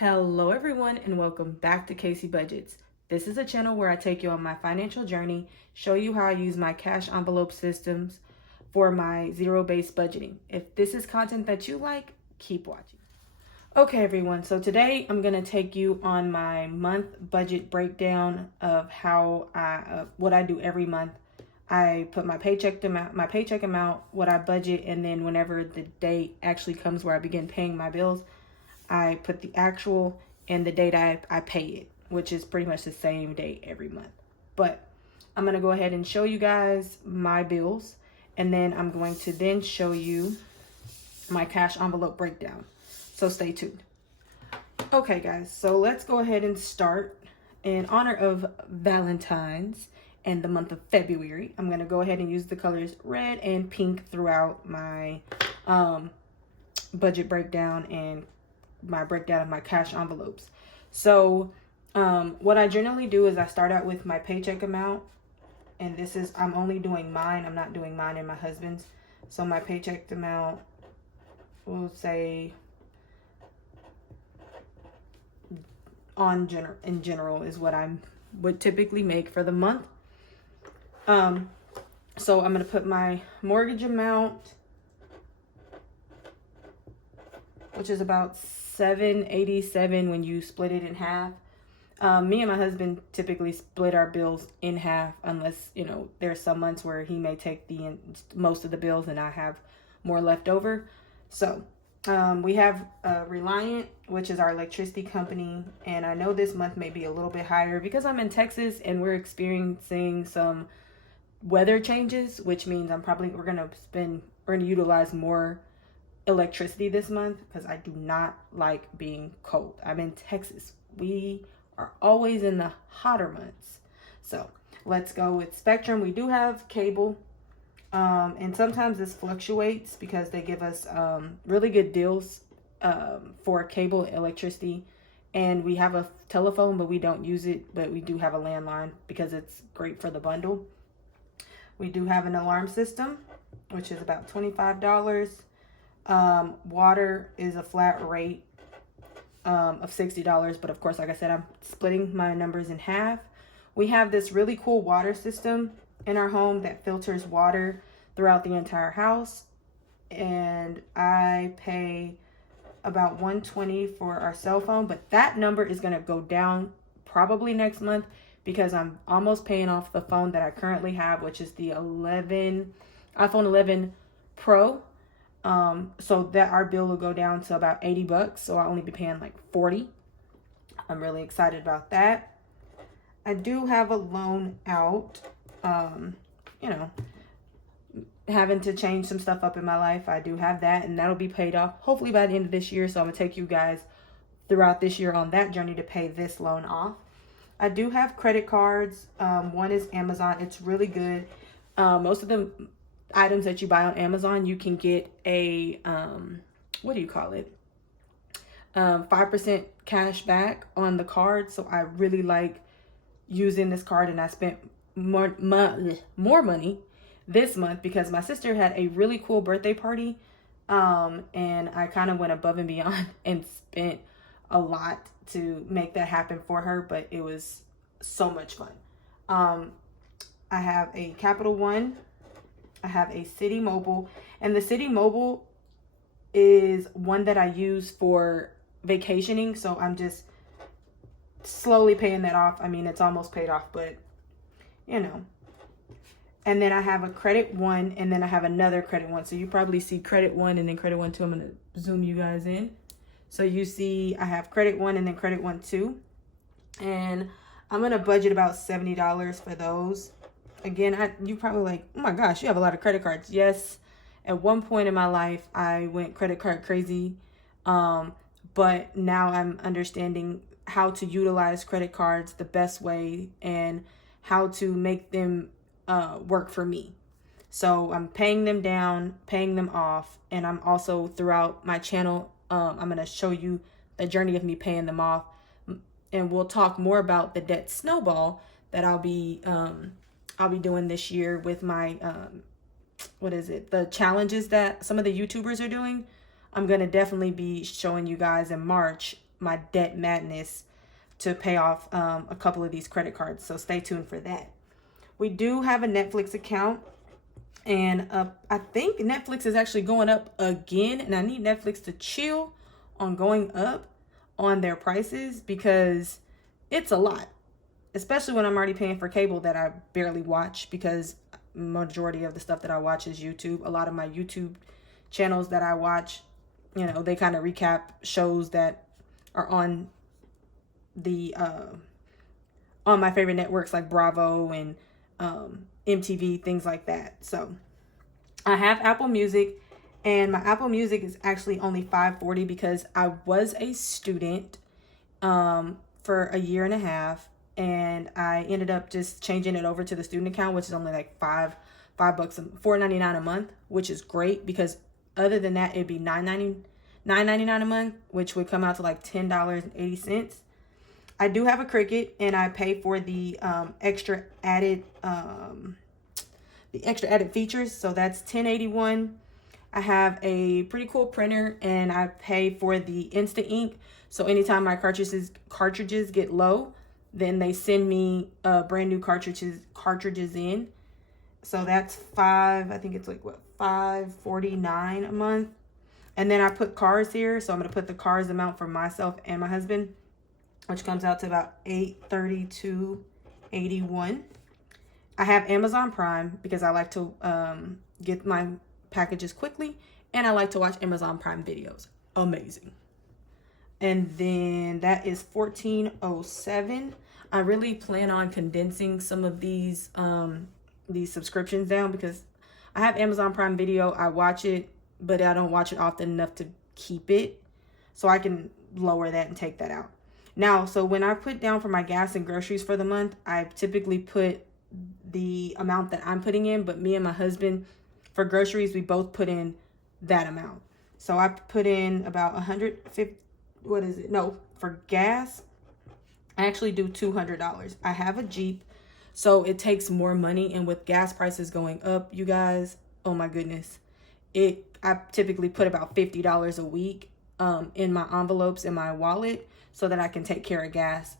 Hello everyone and welcome back to Casey Budgets. This is a channel where I take you on my financial journey, show you how I use my cash envelope systems for my zero-based budgeting. If this is content that you like, keep watching. Okay everyone, so today I'm going to take you on my month budget breakdown of how what I do every month. I put my paycheck amount, what I budget, and then whenever the date actually comes where I begin paying my bills, I put the actual and the date I pay it, which is pretty much the same date every month. But I'm going to go ahead and show you guys my bills, and then I'm going to then show you my cash envelope breakdown. So stay tuned. Okay guys, so let's go ahead and start. In honor of Valentine's and the month of February, I'm going to go ahead and use the colors red and pink throughout my budget breakdown and my breakdown of my cash envelopes. So what I generally do is I start out with my paycheck amount, and this is, I'm only doing mine. I'm not doing mine and my husband's. So my paycheck amount, we'll say in general is what I would typically make for the month. So I'm going to put my mortgage amount, which is about $787 when you split it in half. Me and my husband typically split our bills in half, unless, you know, there's some months where he may take most of the bills and I have more left over. So we have Reliant, which is our electricity company, and I know this month may be a little bit higher because I'm in Texas and we're experiencing some weather changes, which means we're gonna utilize more electricity this month because I do not like being cold. I'm in Texas. We are always in the hotter months. So let's go with Spectrum. We do have cable, and sometimes this fluctuates because they give us really good deals for cable electricity, and we have a telephone but we don't use it, but we do have a landline because it's great for the bundle. We do have an alarm system, which is about $25. Water is a flat rate of $60, but of course, like I said, I'm splitting my numbers in half. We have this really cool water system in our home that filters water throughout the entire house, and I pay about $120 for our cell phone, but that number is going to go down probably next month because I'm almost paying off the phone that I currently have, which is the iPhone 11 Pro. So that our bill will go down to about $80, so I'll only be paying like $40. I'm really excited about that. I do have a loan out, you know, having to change some stuff up in my life. I do have that, and that'll be paid off hopefully by the end of this year. So I'm gonna take you guys throughout this year on that journey to pay this loan off. I do have credit cards. One is Amazon. It's really good. Most of the items that you buy on Amazon, you can get a what do you call it, 5% cash back on the card. So I really like using this card, and I spent more money this month because my sister had a really cool birthday party, and I kind of went above and beyond and spent a lot to make that happen for her, but it was so much fun. I have a Capital One, I have a City Mobile, and the City Mobile is one that I use for vacationing, so I'm just slowly paying that off. I mean, it's almost paid off, but you know. And then I have a Credit One, and then I have another Credit One. So you probably see Credit One and then Credit One 2. I'm going to zoom you guys in. So you see I have Credit One and then Credit One 2. And I'm going to budget about $70 for those. Again, you probably like, oh my gosh, you have a lot of credit cards. Yes, at one point in my life, I went credit card crazy. But now I'm understanding how to utilize credit cards the best way and how to make them work for me. So I'm paying them down, paying them off, and I'm also throughout my channel, I'm going to show you the journey of me paying them off, and we'll talk more about the debt snowball that I'll be doing this year with my the challenges that some of the YouTubers are doing. I'm going to definitely be showing you guys in March my debt madness to pay off a couple of these credit cards. So stay tuned for that. We do have a Netflix account, and I think Netflix is actually going up again, and I need Netflix to chill on going up on their prices because it's a lot, especially when I'm already paying for cable that I barely watch, because majority of the stuff that I watch is YouTube. A lot of my YouTube channels that I watch, you know, they kind of recap shows that are on the on my favorite networks like Bravo and MTV, things like that. So I have Apple Music, and my Apple Music is actually only $5.40 because I was a student for a year and a half, and I ended up just changing it over to the student account, which is only like $5 $4.99 a month, which is great, because other than that it'd be $9.99 a month, which would come out to like $10.80. I do have a Cricut, and I pay for the extra added features, so that's $10.81. I have a pretty cool printer, and I pay for the Instant Ink. So anytime my cartridges get low, then they send me brand new cartridges in. So that's I think it's like what, $5.49 a month. And then I put cars here, so I'm gonna put the cars amount for myself and my husband, which comes out to about $832.81. I have Amazon Prime because I like to get my packages quickly, and I like to watch Amazon Prime videos. Amazing. And then that is $14.07. I really plan on condensing some of these subscriptions down, because I have Amazon Prime Video. I watch it, but I don't watch it often enough to keep it. So I can lower that and take that out. Now, so when I put down for my gas and groceries for the month, I typically put the amount that I'm putting in, but me and my husband, for groceries, we both put in that amount. So I put in about 150, what is it? No, for gas, I actually do $200. I have a Jeep, so it takes more money, and with gas prices going up, you guys, oh my goodness, I typically put about $50 a week in my envelopes in my wallet so that I can take care of gas.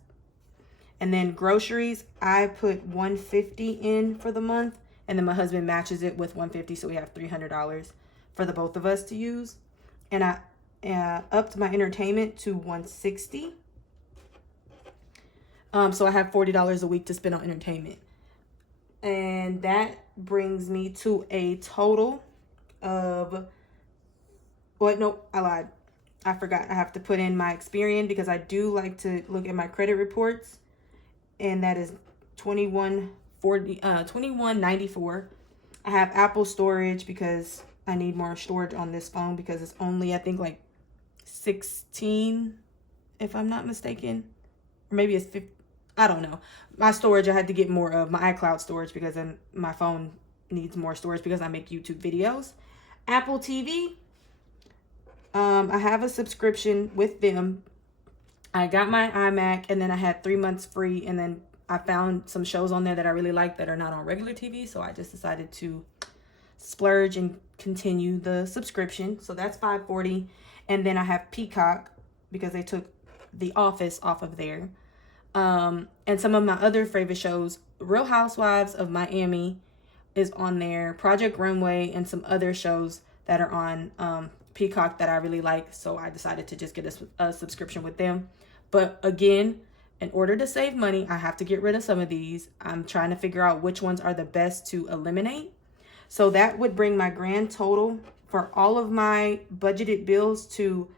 And then groceries, I put $150 in for the month, and then my husband matches it with $150, so we have $300 for the both of us to use. And I upped my entertainment to $160. So I have $40 a week to spend on entertainment. And that brings me to a total of, well, no, I lied. I forgot. I have to put in my Experian, because I do like to look at my credit reports, and that is $21.94. I have Apple storage because I need more storage on this phone, because it's only, I think, like 16, if I'm not mistaken, or maybe it's 50. I don't know. My storage, I had to get more of my iCloud storage, because then my phone needs more storage because I make YouTube videos. Apple TV, I have a subscription with them. I got my iMac, and then I had 3 months free, and then I found some shows on there that I really like that are not on regular TV, so I just decided to splurge and continue the subscription. So that's $5.40. And then I have Peacock, because they took The Office off of there. And some of my other favorite shows, Real Housewives of Miami is on there, Project Runway, and some other shows that are on Peacock that I really like. So I decided to just get a subscription with them. But again, in order to save money, I have to get rid of some of these. I'm trying to figure out which ones are the best to eliminate. So that would bring my grand total for all of my budgeted bills to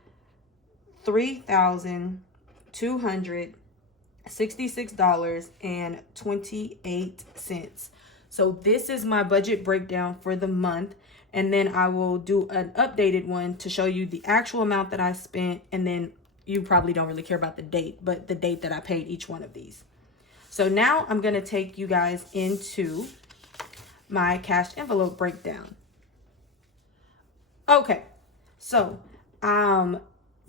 $3,266.28. So this is my budget breakdown for the month. And then I will do an updated one to show you the actual amount that I spent. And then you probably don't really care about the date, but the date that I paid each one of these. So now I'm going to take you guys into my cash envelope breakdown. Okay, so for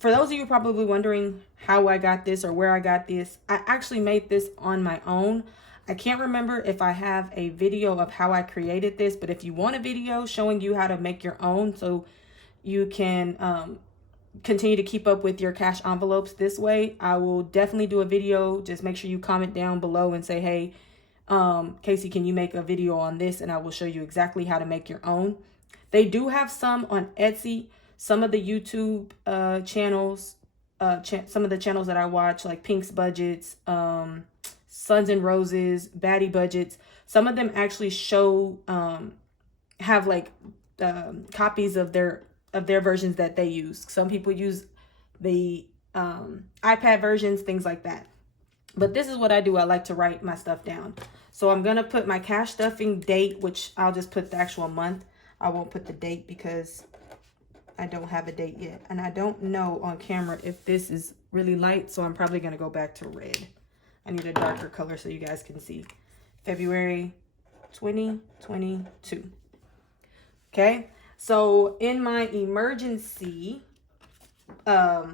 those of you probably wondering how I got this or where I got this, I actually made this on my own. I can't remember if I have a video of how I created this, but if you want a video showing you how to make your own so you can continue to keep up with your cash envelopes this way, I will definitely do a video. Just make sure you comment down below and say, hey, Casey, can you make a video on this? And I will show you exactly how to make your own. They do have some on Etsy. Some of the YouTube channels, some of the channels that I watch, like Pink's Budgets, Sons and Roses, Baddie Budgets, some of them actually show, have like copies of their versions that they use. Some people use the iPad versions, things like that. But this is what I do. I like to write my stuff down. So I'm going to put my cash stuffing date, which I'll just put the actual month. I won't put the date because I don't have a date yet. And I don't know on camera if this is really light, so I'm probably going to go back to red. I need a darker color so you guys can see. February 2022. Okay, so in my emergency, my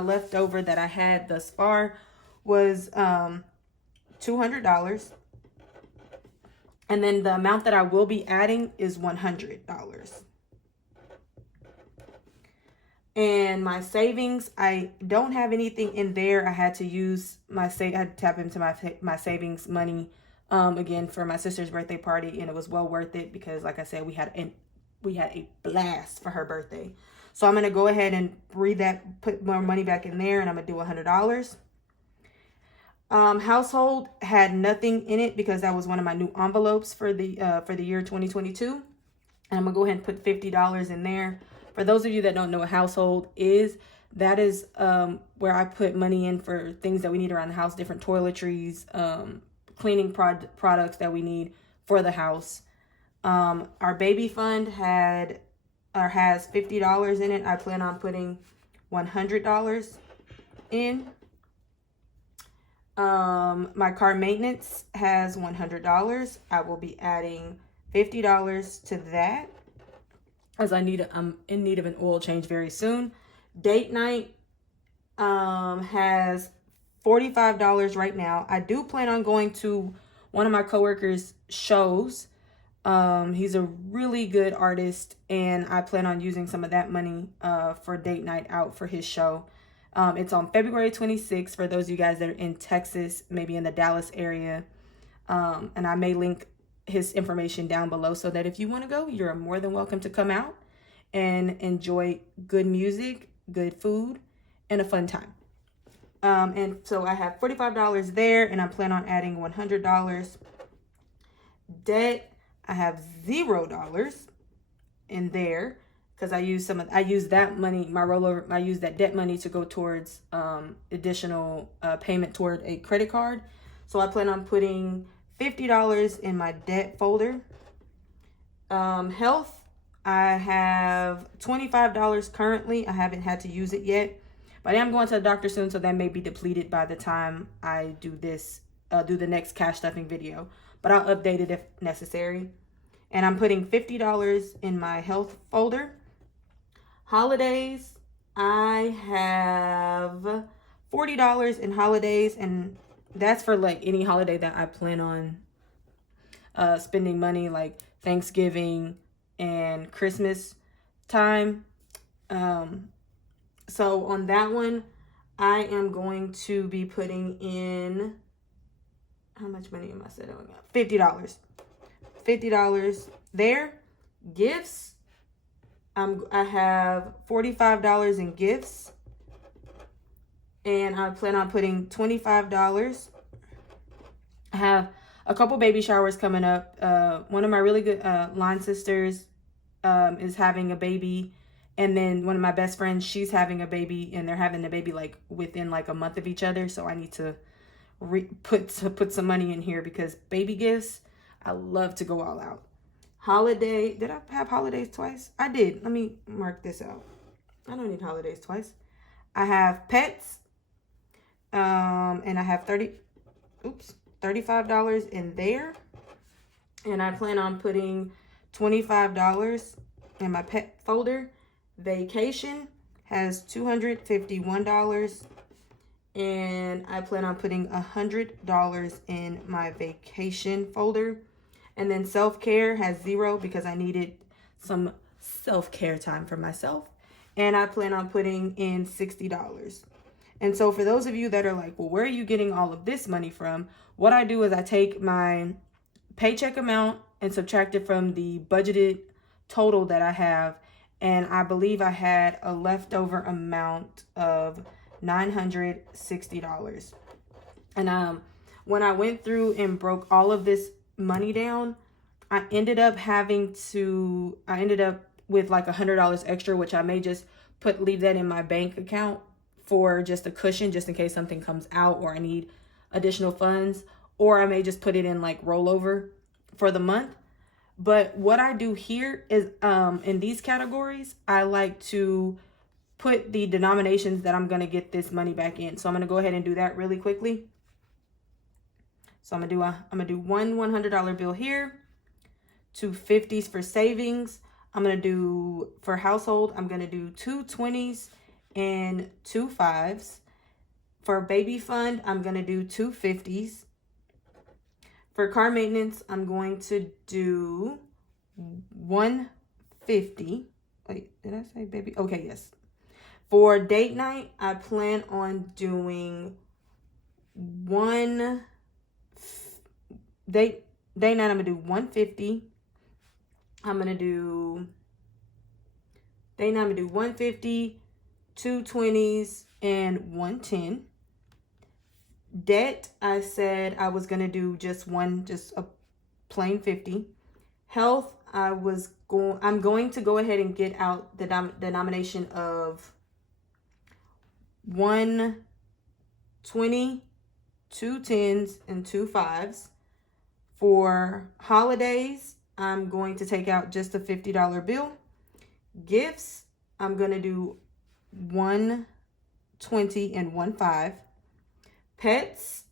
leftover that I had thus far was $200. And then the amount that I will be adding is $100. And my savings, I don't have anything in there. I had to use I had to tap into my savings money again for my sister's birthday party, and it was well worth it because, like I said, we had a blast for her birthday. So I'm gonna go ahead and put more money back in there, and I'm gonna do $100. Household had nothing in it because that was one of my new envelopes for the year 2022, and I'm gonna go ahead and put $50 in there. For those of you that don't know what household is, that is where I put money in for things that we need around the house, different toiletries, cleaning products that we need for the house. Our baby fund has $50 in it. I plan on putting $100 in. My car maintenance has $100. I will be adding $50 to that, as I'm in need of an oil change very soon. Date night has $45 right now. I do plan on going to one of my coworkers' shows. He's a really good artist, and I plan on using some of that money for date night out for his show. It's on February 26th for those of you guys that are in Texas, maybe in the Dallas area. And I may link his information down below so that if you want to go, you're more than welcome to come out and enjoy good music, good food, and a fun time. And so I have $45 there, and I plan on adding $100. Debt, I have $0 in there because I use that money, my rollover, I use that debt money to go towards additional payment toward a credit card. So I plan on putting $50 in my debt folder. Health, I have $25 currently. I haven't had to use it yet, but I am going to the doctor soon, so that may be depleted by the time I do the next cash stuffing video, but I'll update it if necessary. And I'm putting $50 in my health folder. Holidays, I have $40 in holidays, and that's for like any holiday that I plan on spending money, like Thanksgiving and Christmas time. So on that one, I am going to be putting in, how much money am I setting on? $50. $50 there. Gifts, I have $45 in gifts, and I plan on putting $25. I have a couple baby showers coming up. One of my really good line sisters is having a baby, and then one of my best friends, she's having a baby, and they're having the baby like within like a month of each other. So I need to put some money in here because baby gifts, I love to go all out. Holiday, did I have holidays twice? I did. Let me mark this out. I don't need holidays twice. I have pets, and I have $35 in there, and I plan on putting $25 in my pet folder. Vacation has $251, and I plan on putting $100 in my vacation folder. And then self-care has $0 because I needed some self-care time for myself. and I plan on putting in $60. And so for those of you that are like, well, where are you getting all of this money from? What I do is I take my paycheck amount and subtract it from the budgeted total that I have. And I believe I had a leftover amount of $960. And when I went through and broke all of this money down, I ended up with like $100 extra, which I may just leave that in my bank account for just a cushion, just in case something comes out or I need additional funds, or I may just put it in like rollover for the month. But what I do here is in these categories, I like to put the denominations that I'm going to get this money back in. So I'm going to go ahead and do that really quickly. So I'm going to do one $100 bill here, two 50s for savings. I'm going to do, for household, I'm going to do two 20s and two 5s. For baby fund, I'm going to do two 50s. For car maintenance, I'm going to do 150. Wait, did I say baby? Okay, yes. For date night, I plan on doing date night, I'm going to do 150. I'm going to do date night, I'm going to do 150, two 20s, and 110. Debt, I said I was going to do just a plain 50. Health, I'm going to go ahead and get out the denomination of 120, two 10s, and two 5s. For holidays, I'm going to take out just a $50 bill. Gifts, I'm going to do 120 and 1.5. Pets,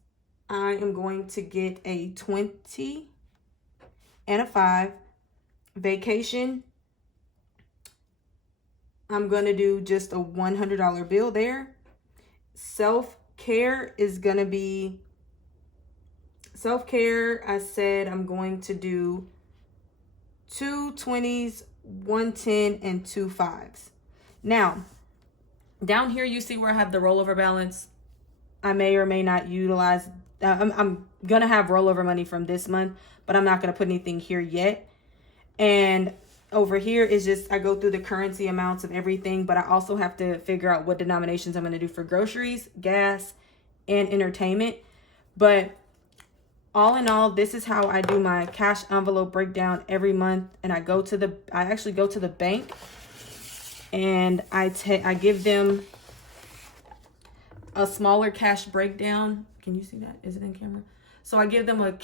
I am going to get a 20 and a 5. Vacation, I'm going to do just a $100 bill there. Self-care is going to be, I said I'm going to do two 20s, 110, and two 5s. Now, down here you see where I have the rollover balance. I may or may not utilize, I'm going to have rollover money from this month, but I'm not going to put anything here yet. And over here is just, I go through the currency amounts of everything, but I also have to figure out what denominations I'm going to do for groceries, gas, and entertainment. But all in all, this is how I do my cash envelope breakdown every month. And I actually go to the bank and I give them a smaller cash breakdown. Can you see that? Is it in camera? So I give them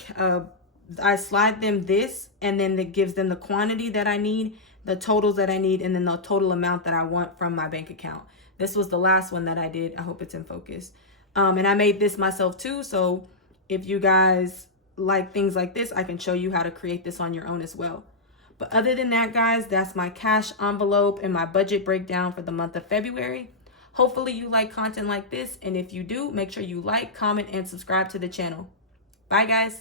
I slide them this, and then it gives them the quantity that I need, the totals that I need, and then the total amount that I want from my bank account. This was the last one that I did. I hope it's in focus. And I made this myself too. So if you guys like things like this, I can show you how to create this on your own as well. But other than that, guys, that's my cash envelope and my budget breakdown for the month of February. Hopefully you like content like this. And if you do, make sure you like, comment, and subscribe to the channel. Bye, guys.